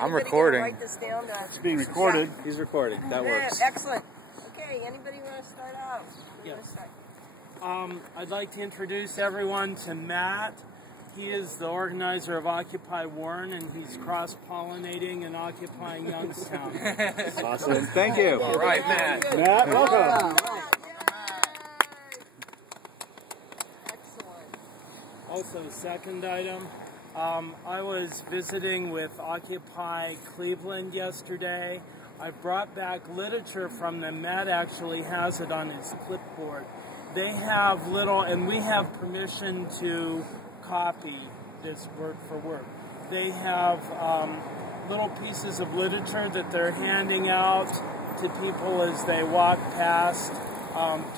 I'm recording. Write this down it's being recorded. He's recording. That works. Excellent. Okay, anybody want to start out? Yes. I'd like to introduce everyone to Matt. He is the organizer of Occupy Warren, and he's cross-pollinating and occupying Youngstown. Awesome. Thank you. All right, Matt. Matt, welcome. Excellent. Also, second item, I was visiting with Occupy Cleveland yesterday. I brought back literature from them. Matt actually has it on his clipboard. They have little, and we have permission to copy this word for word. They have little pieces of literature that they're handing out to people as they walk past,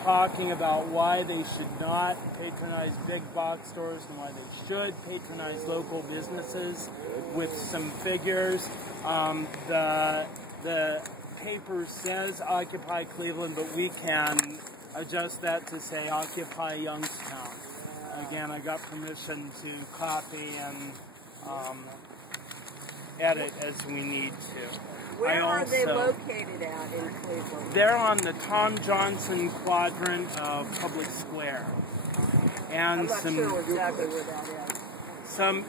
talking about why they should not patronize big box stores and why they should patronize local businesses, with some figures. The paper says Occupy Cleveland, but we can adjust that to say Occupy Youngstown. Again, I got permission to copy and edit as we need to. Where are they located at in Cleveland? They're on the Tom Johnson quadrant of Public Square. And I'm not sure exactly where that is.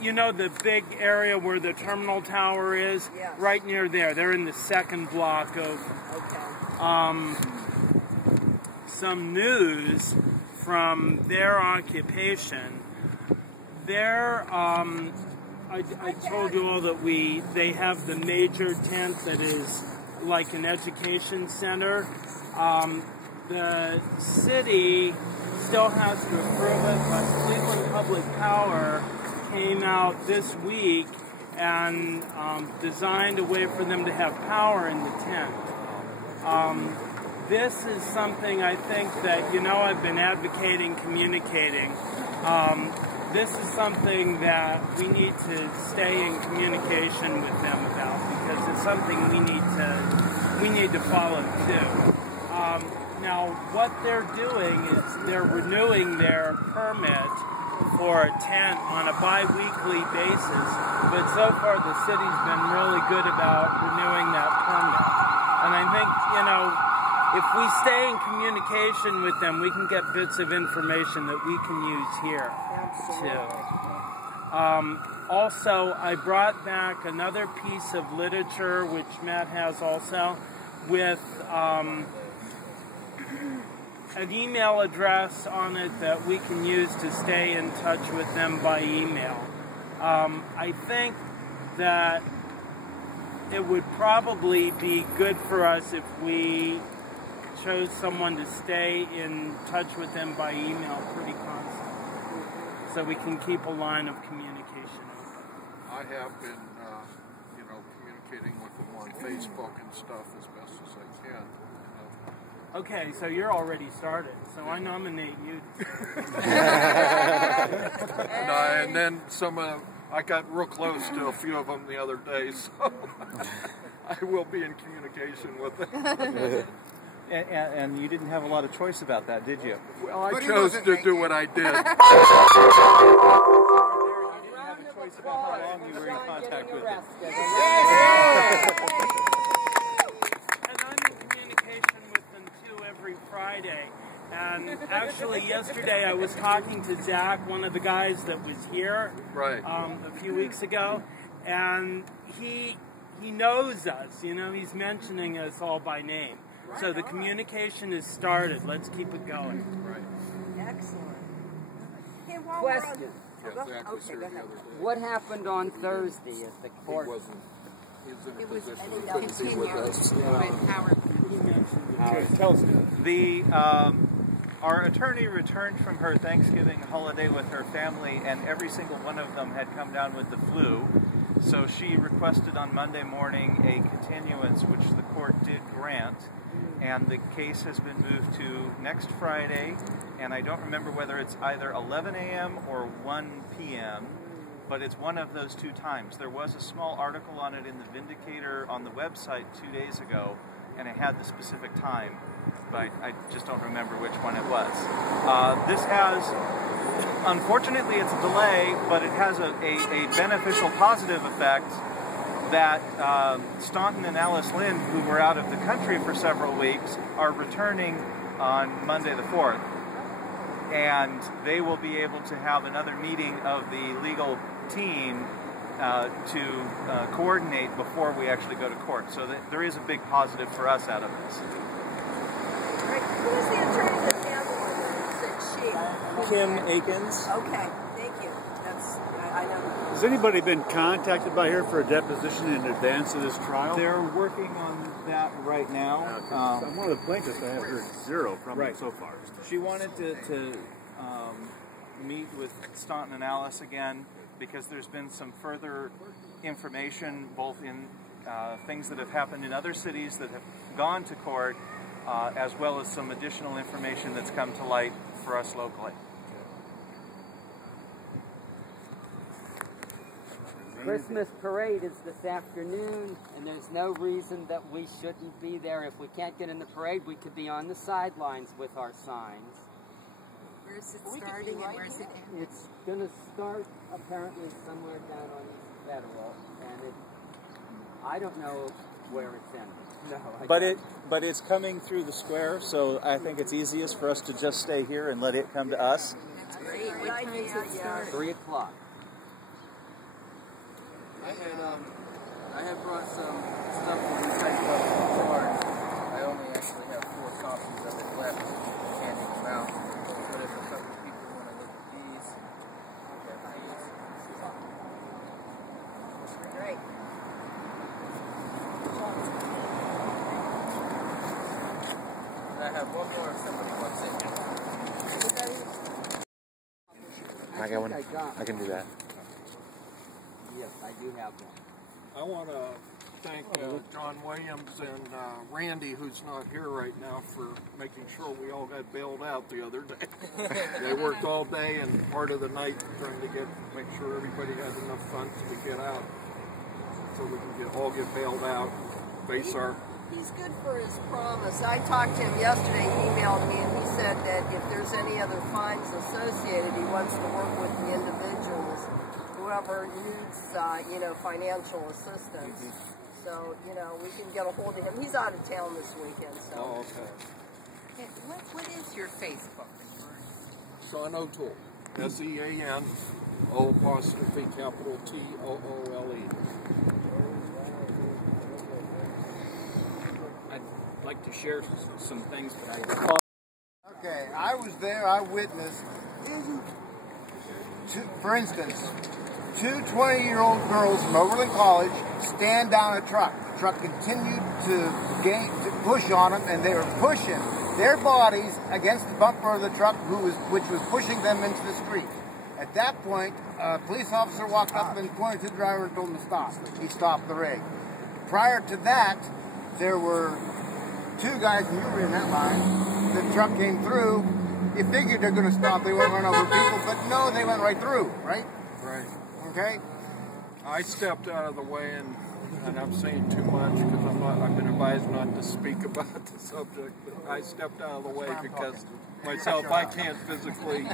You know the big area where the terminal tower is? Yes. Right near there. They're in the second block of some news from their occupation. I told you all that they have the major tent that is like an education center. The city still has to approve it, but Cleveland Public Power came out this week and designed a way for them to have power in the tent. This is something I think that, I've been advocating, communicating. This is something that we need to stay in communication with them about, because it's something we need to follow too. Now, what they're doing is they're renewing their permit for a tent on a bi-weekly basis, but so far the city's been really good about renewing that permit. And I think, if we stay in communication with them, we can get bits of information that we can use here too. Also, I brought back another piece of literature, which Matt has also, with an email address on it that we can use to stay in touch with them by email. I think that it would probably be good for us if we chose someone to stay in touch with them by email pretty constantly, so we can keep a line of communication open. I have been, communicating with them on Facebook and stuff as best as I can. Okay, so you're already started, so I nominate you. And then I got real close to a few of them the other day, so I will be in communication with them. And you didn't have a lot of choice about that, did you? Well, I chose to do what I did. You didn't have a choice about how long you were in contact with it. And I'm in communication with them too every Friday. And actually yesterday I was talking to Zach, one of the guys that was here a few weeks ago, and he knows us, he's mentioning us all by name. So the communication is started. Let's keep it going. Right. Excellent. Hey, Question. Go ahead. What happened on Thursday at the court? He was in a position he couldn't be with us. Tell us. Our attorney returned from her Thanksgiving holiday with her family, and every single one of them had come down with the flu. So she requested on Monday morning a continuance, which the court did grant, and the case has been moved to next Friday, and I don't remember whether it's either 11 a.m. or 1 p.m., but it's one of those two times. There was a small article on it in the Vindicator on the website 2 days ago, and it had the specific time, but I just don't remember which one it was. This has, unfortunately it's a delay, but it has a beneficial positive effect that Staunton and Alice Lynn, who were out of the country for several weeks, are returning on Monday the 4th. And they will be able to have another meeting of the legal team to coordinate before we actually go to court. So there is a big positive for us out of this. Who's the attorney that's handling it? Is it she? Kim Akins. Okay, thank you. I know. Has anybody been contacted by her for a deposition in advance of this trial? They're working on that right now. I'm one of the plaintiffs. I have heard zero from them so far. She wanted to meet with Staunton and Alice again because there's been some further information, both in things that have happened in other cities that have gone to court, as well as some additional information that's come to light for us locally. Christmas parade is this afternoon, and there's no reason that we shouldn't be there. If we can't get in the parade, we could be on the sidelines with our signs. Where's it starting and where's it ending? It's going to start apparently somewhere down on East Federal, and I don't know where it's ending. No, But it's coming through the square, so I think it's easiest for us to just stay here and let it come to us. That's great. What time does it start? 3 o'clock. I had brought some stuff that we typed up in the card. I only actually have 4 copies of it left, handing them out. But if a couple people want to look at these, look at these. Great. And I have one more if somebody wants it. I got one. I can do that. Yes, I do have one. I want to thank John Williams and Randy, who's not here right now, for making sure we all got bailed out the other day. They worked all day and part of the night trying to make sure everybody had enough funds to get out, so we can all get bailed out. Face our. He's good for his promise. I talked to him yesterday, he emailed me, and he said that if there's any other fines associated, he wants to work with the individuals, whoever needs, financial assistance. So, we can get a hold of him. He's out of town this weekend, so. Oh, okay. What is your Facebook? Sean O'Toole. S-E-A-N, O' capital T-O-O-L-E. I'd like to share some things that I... Okay, I was there, I witnessed, for instance, 2 20-year-old girls from Overland College stand down a truck. The truck continued to push on them, and they were pushing their bodies against the bumper of the truck, which was pushing them into the street. At that point, a police officer walked up and pointed to the driver and told him to stop. He stopped the rig. Prior to that, there were 2 guys, and you were in that line. The truck came through. You figured they're going to stop. They won't run over people, but no, they went right through, right? Right. Okay? I stepped out of the way, and I'm saying too much because I've been advised not to speak about the subject, but I stepped out of the way because myself, I can't physically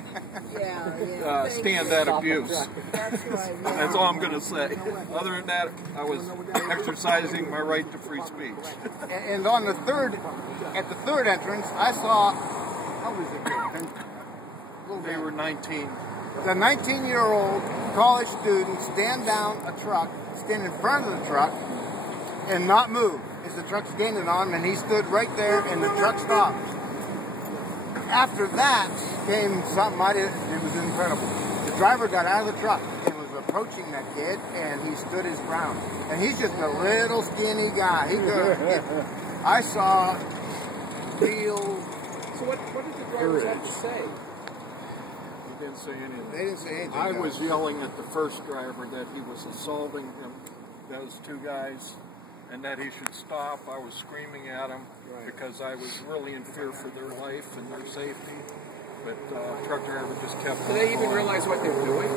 stand that abuse. That's right. That's all I'm going to say. Other than that, I was exercising my right to free speech. And on at the third entrance, I saw, how was it? They were 19. The 19-year-old college student stand down a truck, stand in front of the truck, and not move as the truck's gaining on him, and he stood right there, and the truck stopped. After that came something it was incredible. The driver got out of the truck and was approaching that kid, and he stood his ground. And he's just a little skinny guy. I saw real. So what did the drivers have to say? They didn't say anything. They didn't say anything. I was yelling at the first driver that he was assaulting those 2 guys, and that he should stop. I was screaming at him because I was really in fear for their life and their safety. But truck driver just kept on. Do they even realize what they're doing?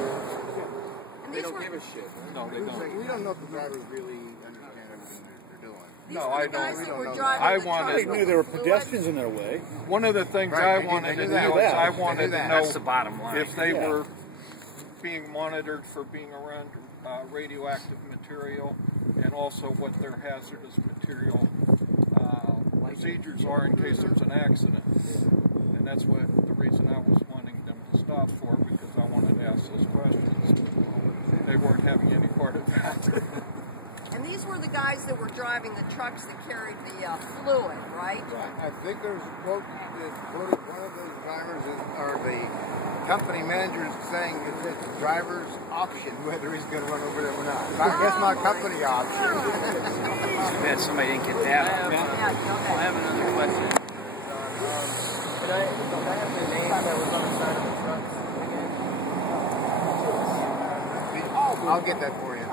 They don't give a shit. No, they don't. We don't know if the drivers really understand everything they're doing. No, I don't. We don't know. I wanted. They knew there were pedestrians in their way. One of the things I wanted to know is I wanted to know the bottom line. if they were being monitored for being around radioactive material, and also what their hazardous material procedures are in case there's an accident. And that's what the reason I was wanting them to stop for, because I wanted to ask those questions. They weren't having any part of that. And these were the guys that were driving the trucks that carried the fluid, right? Right. I think there's a quote that quoted one of those drivers, or the company manager is saying it's the driver's option whether he's going to run over them or not. I guess not company option. Man, somebody didn't get that. I have another question. Can I have the name that was on the side of the trucks again? I'll get that for you.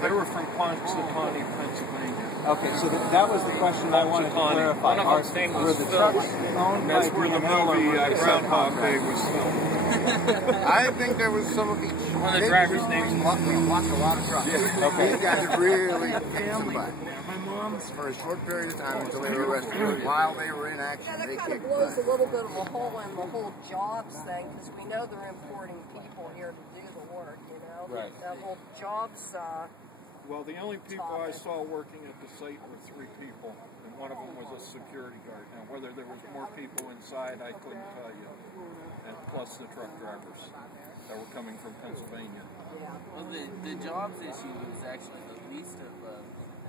They were from Punxsutawney, Pennsylvania. Okay, so that was the question I wanted to clarify. Were the trucks owned by That's where the movie Groundhog Day was filmed. I think there was some of each. One of the drivers' names. We walked a lot of trucks. Yeah, okay. These guys really kicked some butt. For a short period of time until they were arrested. While they were in action, Yeah, they that kind of kicked blows butt. a little bit of a hole in the whole jobs thing, because we know they're importing people here to do the work, you know? Right. That whole jobs, Well, the only people I saw working at the site were 3 people, and one of them was a security guard. Now, whether there was more people inside, I couldn't tell you. And plus the truck drivers that were coming from Pennsylvania. Well, the jobs issue is actually the least of,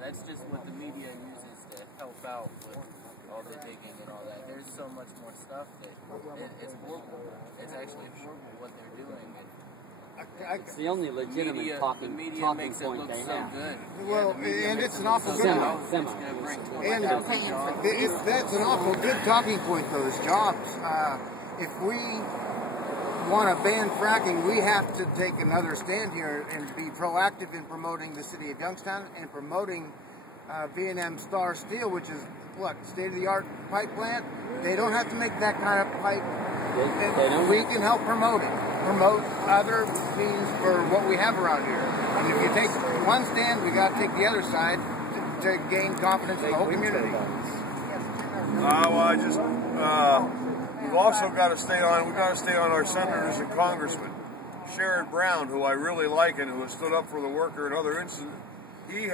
that's just what the media uses to help out with all the digging and all that. There's so much more stuff that it's horrible. It's actually horrible what they're doing. It's the only legitimate talking makes it point look they so have. good. Well, and it's an awful good one. And that's an awful good talking point, those jobs. If we want to ban fracking, we have to take another stand here and be proactive in promoting the city of Youngstown and promoting V&M Star Steel, which is, what, state-of-the-art pipe plant? They don't have to make that kind of pipe. We can help promote it. Promote other means for what we have around here. And if you take one stand, we got to take the other side to gain confidence in the whole community. We've also got to stay on. We've got to stay on our senators and congressmen. Sherrod Brown, who I really like and who has stood up for the worker in other instances, he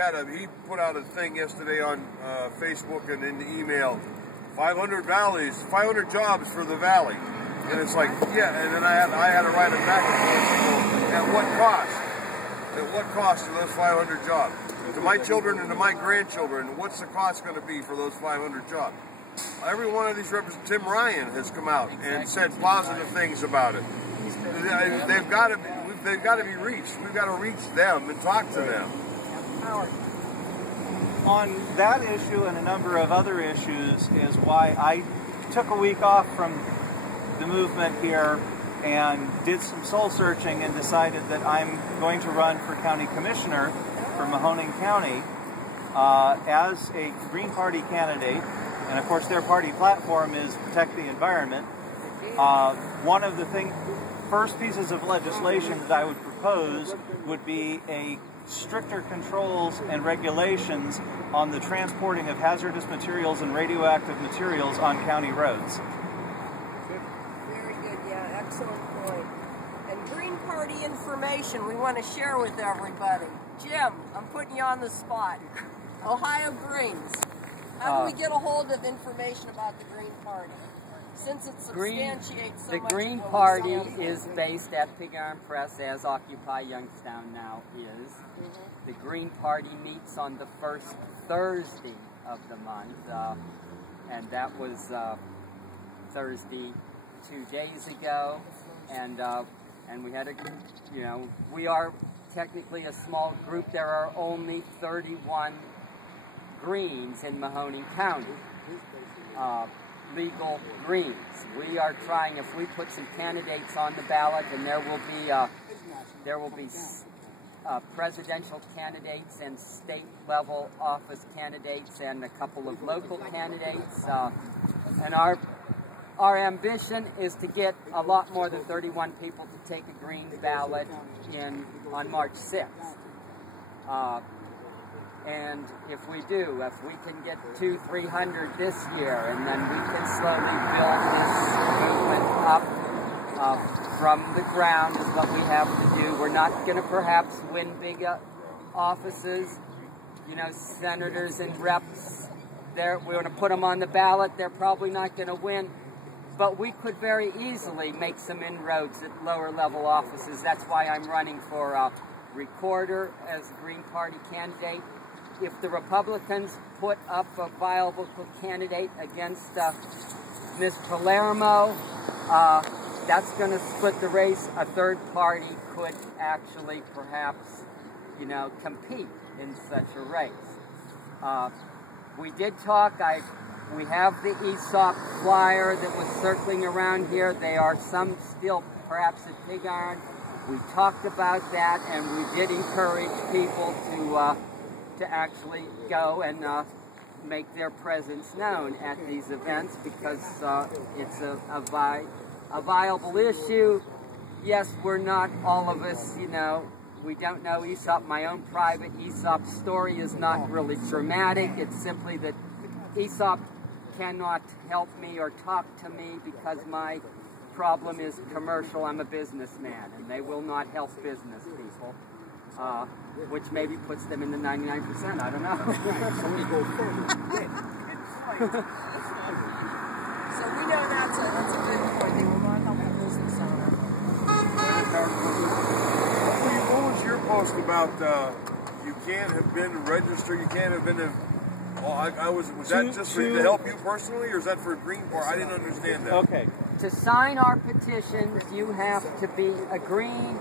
put out a thing yesterday on Facebook and in the email. 500 jobs for the valley. And it's like, yeah, and then I had to write it back and at what cost? At what cost are those 500 jobs? To my children and to my grandchildren, what's the cost going to be for those 500 jobs? Every one of these representatives, Tim Ryan has come out and said positive things about it. They've got to be reached. We've got to reach them and talk to them. On that issue and a number of other issues is why I took a week off from the movement here and did some soul searching and decided that I'm going to run for county commissioner for Mahoning County as a Green Party candidate. And of course their party platform is protect the environment. One of the first pieces of legislation that I would propose would be a stricter controls and regulations on the transporting of hazardous materials and radioactive materials on county roads. Very good, yeah, excellent point. And Green Party information we want to share with everybody. Jim, I'm putting you on the spot. Ohio Greens. How do we get a hold of information about the Green Party? Since it substantiates so the much Green of what Party we stand is based at Pig Iron Press, as Occupy Youngstown now is. The Green Party meets on the first Thursday of the month, and that was Thursday 2 days ago. And we had we are technically a small group. There are only 31 Greens in Mahoning County. Legal Greens. We are trying, if we put some candidates on the ballot, and there will be presidential candidates and state level office candidates and a couple of local candidates, and our ambition is to get a lot more than 31 people to take a Green ballot on March 6th. And if we can get 200-300 this year, and then we can slowly build this movement up from the ground is what we have to do. We're not going to perhaps win big offices, you know, senators and reps. We're going to put them on the ballot. They're probably not going to win. But we could very easily make some inroads at lower level offices. That's why I'm running for recorder as a Green Party candidate. If the Republicans put up a viable candidate against Ms. Palermo, that's going to split the race. A third party could actually perhaps, you know, compete in such a race. We did talk. We have the ESOP flyer that was circling around here. There are some still perhaps at Pig Iron. We talked about that, and we did encourage people to actually go and make their presence known at these events, because it's a viable issue. Yes, we're not all of us, you know, we don't know ESOP. My own private ESOP story is not really dramatic. It's simply that ESOP cannot help me or talk to me because my problem is commercial. I'm a businessman, and they will not help business people, which maybe puts them in the 99%. I don't know. So we know that's a good point. They will not help a business owner. What was your post about you can't have been registered, you can't have been was that just to help you personally, or is that for Green Party? I didn't understand that. Okay. To sign our petition, you have to be a Green,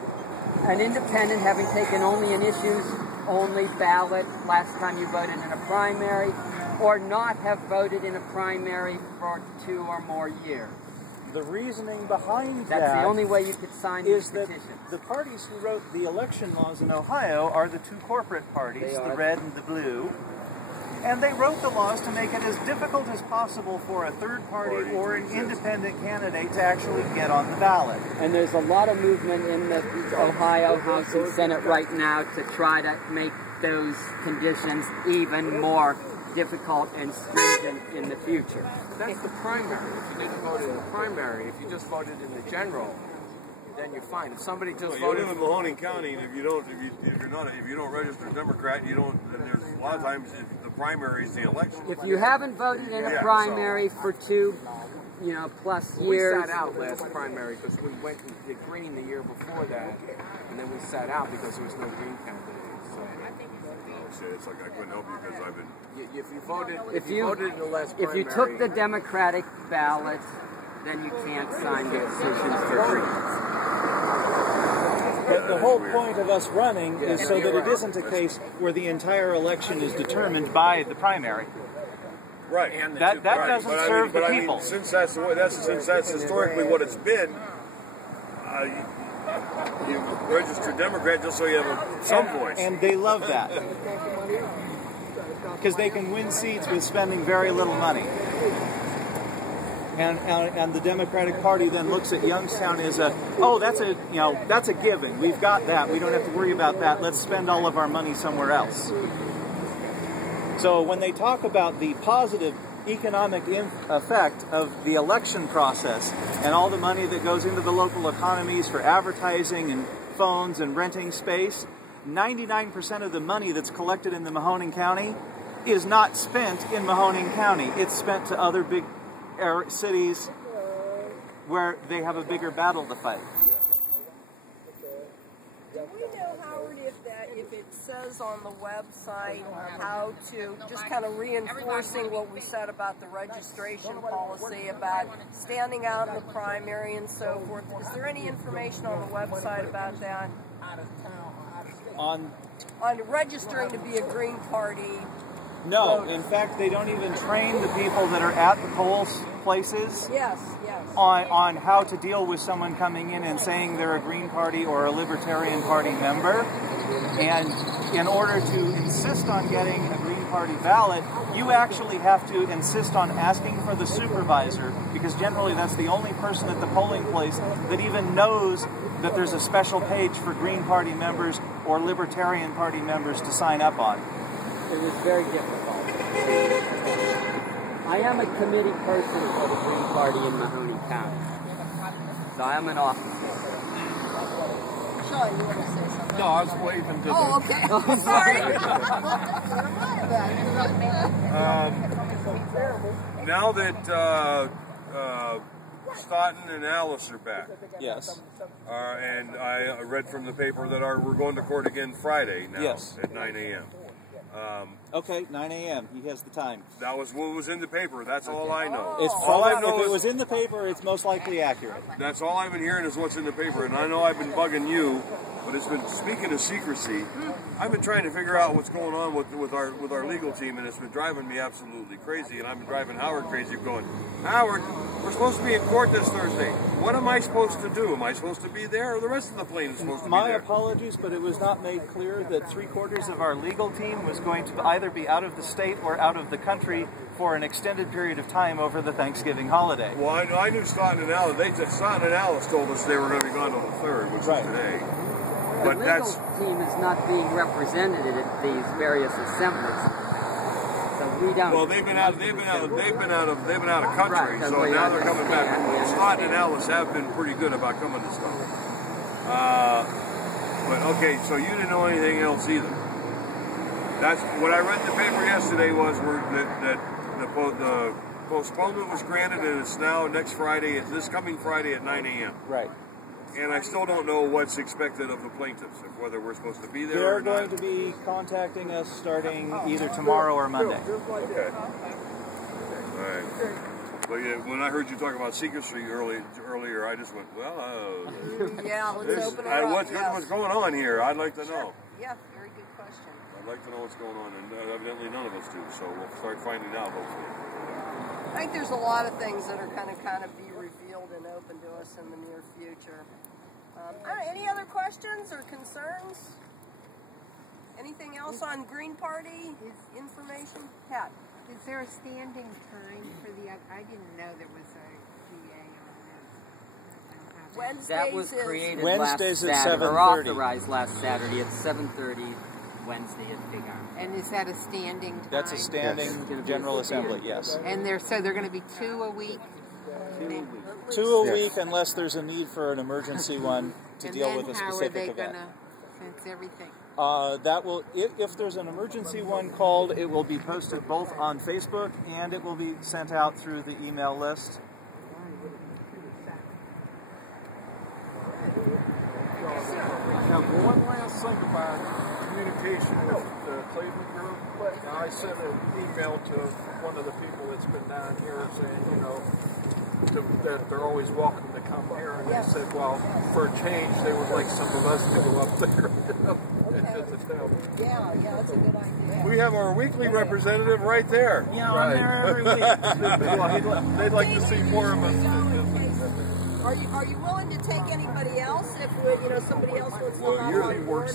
an independent, having taken only an issues-only ballot last time you voted in a primary, or not have voted in a primary for 2 or more years. The reasoning behind That's the only way you could sign is this that petition. the parties who wrote the election laws in Ohio are the 2 corporate parties, the red and the blue. And they wrote the laws to make it as difficult as possible for a third party or an independent candidate to actually get on the ballot. And there's a lot of movement in the Ohio House and Senate right now to try to make those conditions even more difficult and stringent in the future. That's the primary. If you didn't vote in the primary, if you just voted in the general, then you're fine. If somebody just You live in Mahoning County, and if you don't register Democrat, then there's a lot of times the primary is the election. If you haven't voted in a primary for 2, you know, plus years. We sat out last primary because we went and did Green the year before that, and then we sat out because there was no Green candidate. So it's like I couldn't help you because I've been. If you voted in the last primary, if you took the Democratic ballot, then you can't sign the petitions for Greens. But the whole point of us running is so that it isn't a case where the entire election is determined by the primary. Right. That doesn't serve the people. I mean, since that's historically what it's been, you register Democrat just so you have some voice. And they love that. Because they can win seats with spending very little money. And the Democratic Party then looks at Youngstown as that's a given. We've got that. We don't have to worry about that. Let's spend all of our money somewhere else. So when they talk about the positive economic effect of the election process and all the money that goes into the local economies for advertising and phones and renting space, 99% of the money that's collected in the Mahoning County is not spent in Mahoning County. It's spent to other big cities where they have a bigger battle to fight. Do we know, Howard, if it says on the website how to, just kind of reinforcing what we said about the registration policy, about standing out in the primary and so forth, is there any information on the website about that? On registering to be a Green Party? No, in fact, they don't even train the people that are at the polls places on how to deal with someone coming in and saying they're a Green Party or a Libertarian Party member. And in order to insist on getting a Green Party ballot, you actually have to insist on asking for the supervisor, because generally that's the only person at the polling place that even knows that there's a special page for Green Party members or Libertarian Party members to sign up on. It was very difficult. I am a committee person for the Green Party in Mahoning County. So I am an officer. So Sean, you want to say something? No, I was waving to Oh, okay. Sorry. Now that Stoughton and Alice are back, Yes. and I read from the paper that we're going to court again Friday now Yes. at 9 a.m. Okay, 9 a.m. He has the time. That was what was in the paper. That's all I know. It's all I know if it is was in the paper, it's most likely accurate. that's all I've been hearing is what's in the paper. And I know I've been bugging you, but it's been, speaking of secrecy, I've been trying to figure out what's going on with our legal team, and it's been driving me absolutely crazy. And I've been driving Howard crazy, going, Howard, we're supposed to be in court this Thursday. What am I supposed to do? Am I supposed to be there, or the rest of the plaintiffs supposed to be My there? apologies, but it was not made clear that 3/4 of our legal team was going to either be out of the state or out of the country for an extended period of time over the Thanksgiving holiday. Well, I knew Stoughton and Alice. Stoughton and Alice told us they were going to be gone till the 3rd, which Right. is today. The But legal that's team is not being represented at these various assemblies. So we don't. well, they've been out of country, Right, so we now they're coming back. understand. Stoughton and Alice have been pretty good about coming to stuff. But okay, so you didn't know anything else either. That's what I read in the paper yesterday was that the postponement was granted, and it's now next Friday. It's this coming Friday at 9 a.m. Right. And I still don't know what's expected of the plaintiffs, whether we're supposed to be there They're or not. going to be contacting us starting either tomorrow or Monday. Okay. All right. But yeah, when I heard you talk about secrecy earlier, I just went, well, Yeah, let's open it up. what's going on here? I'd like to know. Yeah, very good question. I'd like to know what's going on, and evidently none of us do. So we'll start finding out, hopefully. I think there's a lot of things that are going to kind of be revealed and open to us in the near future. Any other questions or concerns? Anything else on Green Party information? Pat? Is there a standing time for the? I didn't know there was a VA on this. That was created Wednesdays last at Saturday, or 7:30. authorized last Saturday at 7:30. Wednesday at Big Arm. And is that a standing time? That's a standing General Assembly, yes. And they're going to be 2 a week? 2 a week unless there's a need for an emergency one to deal with a And then how are specific they event. going to fence everything? That will, if there's an emergency one called, it will be posted both on Facebook and it will be sent out through the email list. Now, one last thing about communication with the Cleveland group. I sent an email to one of the people that's been down here saying, that they're always welcome to come here. And they said, well, for a change, they would like some of us to go up there and visit them. Yeah, that's a good idea. We have our weekly representative right there. Yeah, I'm there every week. They'd like to see more of us. Are you willing to take anybody else if somebody else wants to Well, hop you're on board?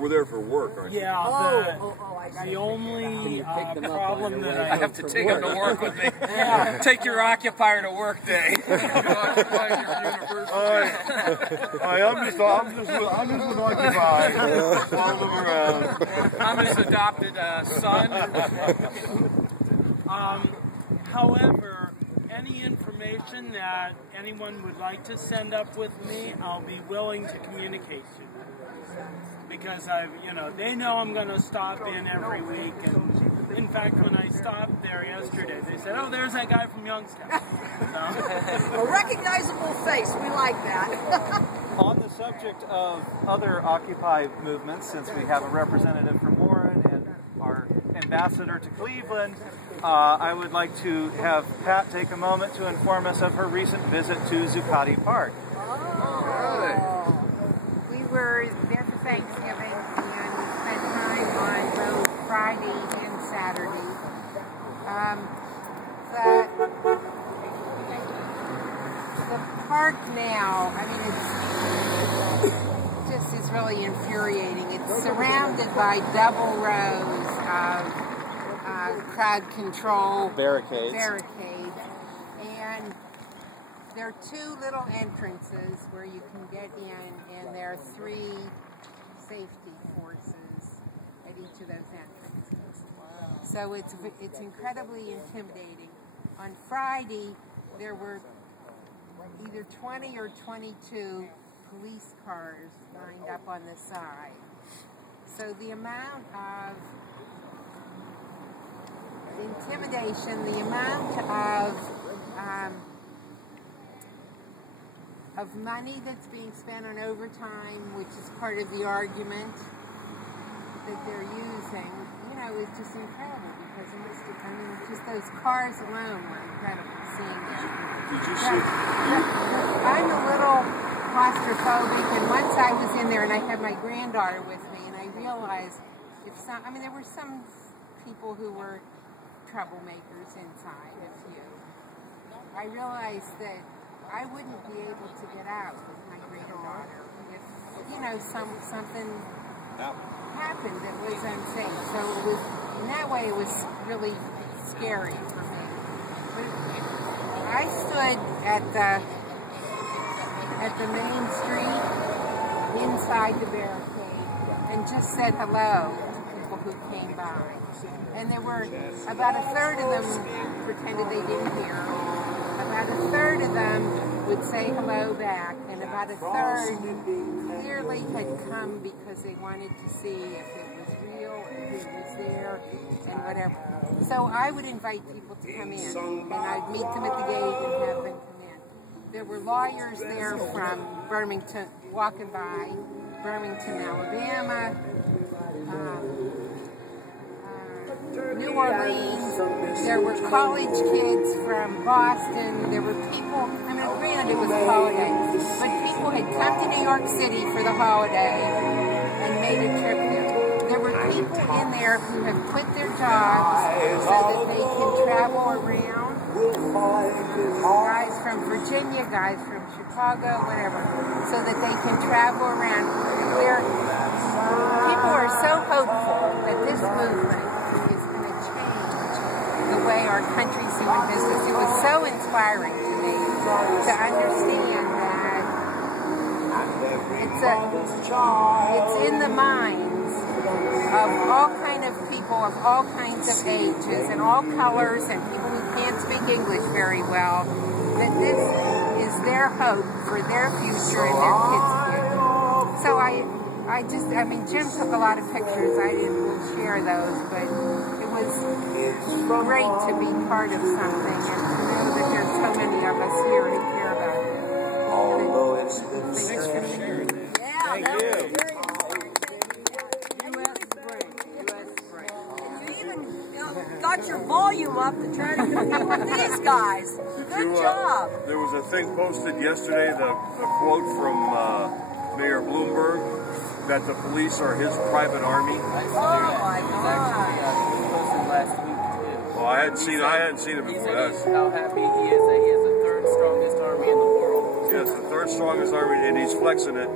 we're there for work, aren't you? Yeah, I see. the only problem that I have to take him to work with me. Take your occupier to work day. I'm just occupied. Follow them around. I'm his adopted son. However, any information that anyone would like to send up with me, I'll be willing to communicate to them. Because they know I'm going to stop in every week. And in fact, when I stopped there yesterday, they said, oh, there's that guy from Youngstown. A recognizable face. We like that. On the subject of other Occupy movements, since we have a representative from Warren and our ambassador to Cleveland, I would like to have Pat take a moment to inform us of her recent visit to Zuccotti Park. We were there for Thanksgiving and we spent time on both Friday and Saturday. The park now, it just is really infuriating. It's surrounded by double rows of crowd control Barricades. And there are 2 little entrances where you can get in, and there are 3 safety forces at each of those entrances. So it's incredibly intimidating. On Friday, there were either 20 or 22 police cars lined up on the side. So the amount of intimidation, the amount of money that's being spent on overtime, which is part of the argument that they're using, you know, is just incredible, because it must have, I mean, just those cars alone were incredible seeing them. Did you see? I'm a little claustrophobic, and once I was in there and I had my granddaughter with me, and I realized I mean, there were some people who were troublemakers inside, a few. I realized that I wouldn't be able to get out with my granddaughter if, you know, something happened that was unsafe. So it was, in that way, it was really scary for me. But I stood at the main street inside the barricade and just said hello to people who came by. And there were about a third of them pretended they didn't hear. About a third of them would say hello back, and about a third clearly had come because they wanted to see if it was real, if it was there, and whatever. So I would invite people to come in, and I'd meet them at the gate and have them come in. There were lawyers there from Birmingham, walking by, Birmingham, Alabama, New Orleans. There were college kids from Boston. There were people, I mean, granted it was a holiday, but people had come to New York City for the holiday and made a trip there. There were people in there who have quit their jobs so that they can travel around. Guys from Virginia, guys from Chicago, whatever, so that they can travel around. People are so hopeful that this movement is going to change the way our country's doing business. It was so inspiring to me to understand that it's in the minds of all kind of people of all kinds of ages and all colors and people who can't speak English very well, that this is their hope for their future and their kids' future. So I mean, Jim took a lot of pictures. I didn't share those, but it was great to be part of something and to know that there's so many of us here who care about this. Thanks for sharing that. Yeah, Thank that you. was very inspiring. You even got your volume up to try to compete with these guys. Good job. There was a thing posted yesterday, the quote from Mayor Bloomberg, that the police are his private army. Oh my God. Posted last week too. Well, I hadn't seen it before. That's How happy he is that he has the third strongest army in the world. yes, the third strongest army, and he's flexing it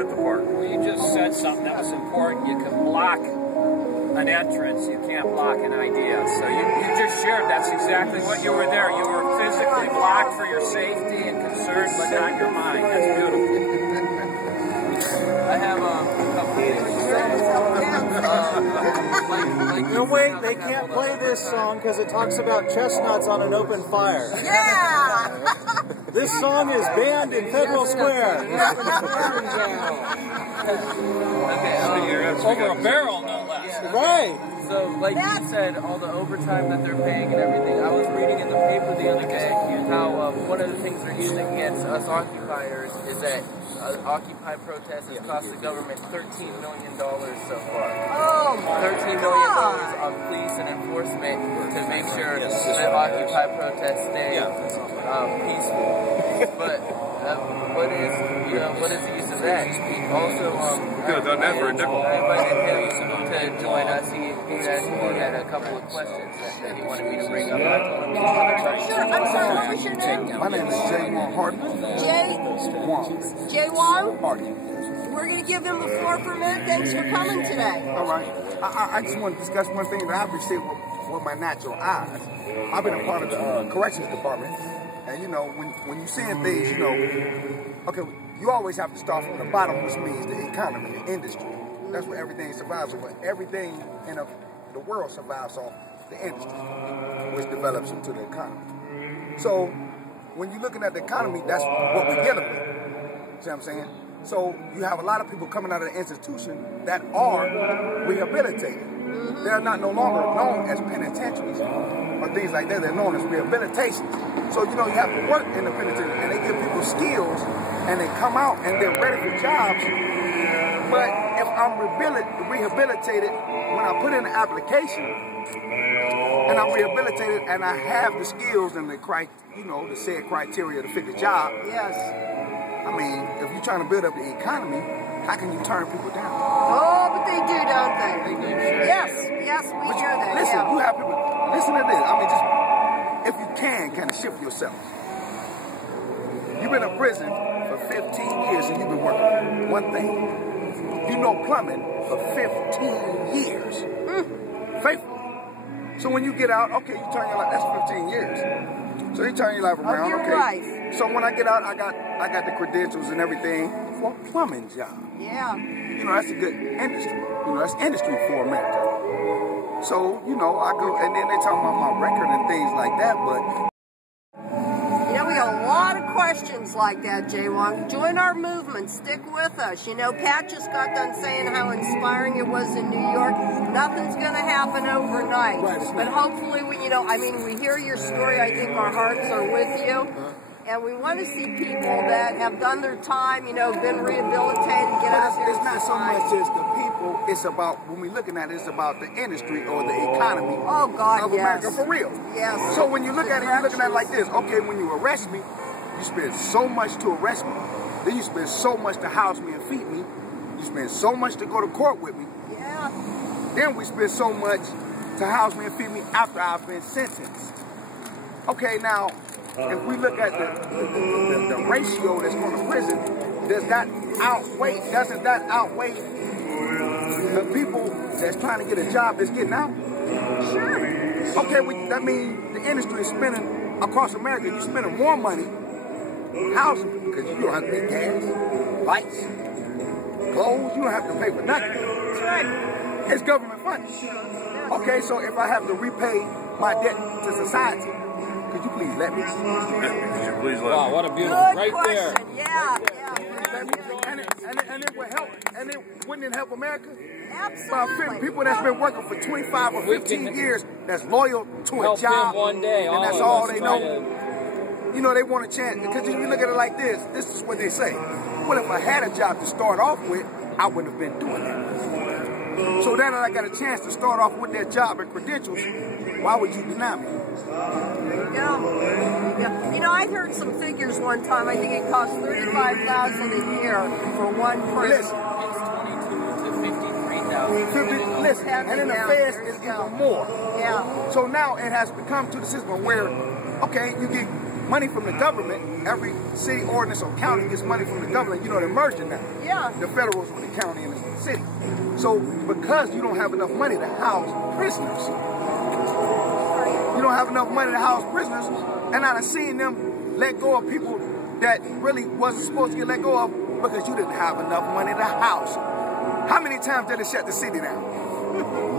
at the park. Well, you just said something that was important. You can block an entrance, you can't block an idea. So you just shared that's exactly what you were there. You were physically blocked for your safety and concern, but not your mind. That's beautiful. I have a couple things. No, wait, they can't play this song because it talks about chestnuts on an open fire. Yeah! This song is banned in Federal Square. Over a barrel, no less. Right. So, like you said, all the overtime that they're paying and everything, I was reading in the paper the other day how one of the things they're using against us occupiers is that Occupy protest has cost the government $13 million so far. Oh my $13 million on police and enforcement to make sure that Occupy protests stay peaceful. But what is the use of that? Also, We could have done that for a nickel. I invited him to join us. He had a couple of questions that he wanted me to bring up. I told him he was going to try. Sure, I'm sorry, what was your name? My name is Jay Hardy. Jay Hardy. We're going to give him the floor for a minute. Thanks for coming today. All right. I just want to discuss one thing that I've received with my natural eyes. I've been a part of the corrections department. And, you know, when you're seeing things, you know, okay, you always have to start from the bottom, which means the economy, the industry. That's where everything survives. But everything in the world survives off the industry, which develops into the economy. So when you're looking at the economy, that's what we're dealing with. See what I'm saying? So you have a lot of people coming out of the institution that are rehabilitated. They're not no longer known as penitentiaries or things like that. They're known as rehabilitations. So, you know, you have to work in the penitentiary, and they give people skills, and they come out and they're ready for jobs. But if I'm rehabilitated, when I put in the application, and I'm rehabilitated, and I have the skills and the the said criteria to fit the job. Yes. I mean, if you're trying to build up the economy, how can you turn people down? Oh, but they do, don't they? They do. Yes, yes, we hear that. Listen, yeah. you have people. Listen to this. I mean, just if you can, kind of shift yourself. You've been in prison for 15 years and you've been working one thing. You know plumbing for 15 years. Faithfully. So when you get out, okay, you turn your life, that's 15 years. So you turn your life around, your okay. life. So when I get out, I got the credentials and everything for a plumbing job. Yeah. You know, that's a good industry. You know, that's industry for America. So, you know, I go, and then they talk about my record and things like that, but you know, we got a lot of questions like that, Jaywon. Join our movement. Stick with us. You know, Pat just got done saying how inspiring it was in New York. Nothing's going to happen overnight. Right, but hopefully, we hear your story. I think our hearts are with you. And we want to see people that have done their time, you know, been rehabilitated, get out there. It's not so much as the people. It's about, when we're looking at it, it's about the industry or the economy of America, for real. Yes. So when you look at it, you're looking at it like this. Okay, when you arrest me, you spend so much to arrest me. Then you spend so much to house me and feed me. You spend so much to go to court with me. Yeah. Then we spend so much to house me and feed me after I've been sentenced. Okay, now, if we look at the ratio that's going to prison, doesn't that outweigh the people that's trying to get a job that's getting out? Sure. Okay, that means the industry is spending, across America, you're spending more money housing, because you don't have to pay gas, lights, clothes, you don't have to pay for nothing. That's right. It's government funded. Okay, so if I have to repay my debt to society, could you please let me? Could you please let me? Wow, what a beautiful, Good right question. there. Yeah. And it would help, and wouldn't it help America? Absolutely. People that's been working for 25 or 15 years, that's loyal to a job, one day, and that's all they know. You know, they want a chance, because if you look at it like this is what they say. Well, if I had a job to start off with, I wouldn't have been doing that. So now that I got a chance to start off with that job and credentials, why would you deny me? Yeah. You know, I heard some figures one time. I think it costs $35,000 a year for one person. Listen. Listen, and in the feds, it's even more. Yeah. So now it has become to the system where, okay, you get money from the government. Every city, ordinance, or county gets money from the government. You know, they're merging now. Yeah. The federals with the county and the city. So because you don't have enough money to house prisoners, you don't have enough money to house prisoners, and I've seen them let go of people that really wasn't supposed to get let go of because you didn't have enough money to house. How many times did they shut the city down?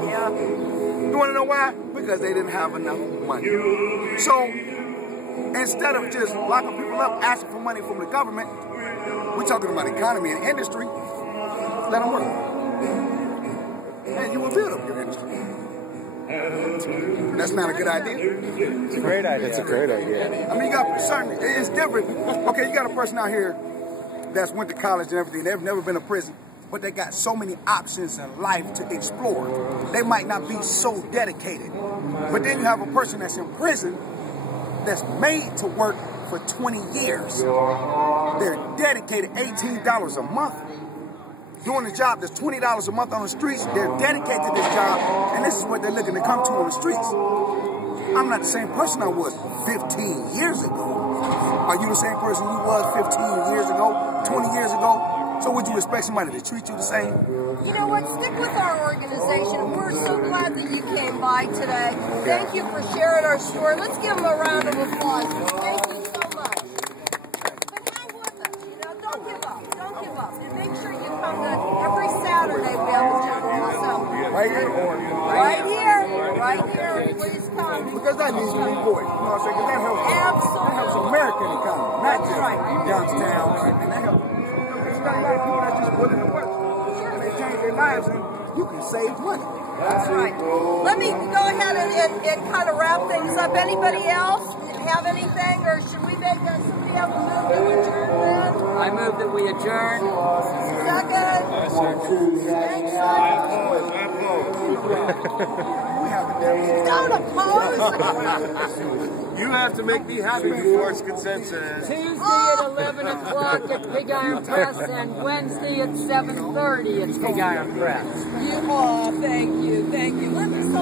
Yeah. You want to know why? Because they didn't have enough money. So instead of just locking people up, asking for money from the government, we're talking about economy and industry, let them work. And you will build up your industry. That's not a good idea. It's a great idea. It's a great idea. I mean, you got certain, it's different. Okay, you got a person out here that's went to college and everything. They've never been to prison, but they got so many options in life to explore. They might not be so dedicated. But then you have a person that's in prison that's made to work for 20 years. They're dedicated $18 a month. Doing a job that's $20 a month on the streets, they're dedicated to this job, and this is what they're looking to come to on the streets. I'm not the same person I was 15 years ago. Are you the same person you was 15 years ago, 20 years ago? So would you expect somebody to treat you the same? You know what? Stick with our organization. We're so glad that you came by today. Thank you for sharing our story. Let's give them a round of applause. Thank you so much. But hang with us. You know, don't give up. Don't give up. And make sure you come to every Saturday. We have a general assembly. Right here? Right here. Right here. Please come. Because that needs to be voiced. You know what I'm saying? Because that helps. Absolutely. That helps American economy, not just Youngstown. And that helps you got a lot of people that's just willing to work. And they change their lives, and you can save money. That's right. Let me go ahead and kind of wrap things up. Anybody else have anything, or should we make somebody have a move to adjourn then? I move that we adjourn. Second. Thanks, don't oppose. You have to make me happy before it's consensus. Tuesday at 11 o'clock at Pig Iron Press, and Wednesday at 7:30 at Pig Iron Press. Thank you. So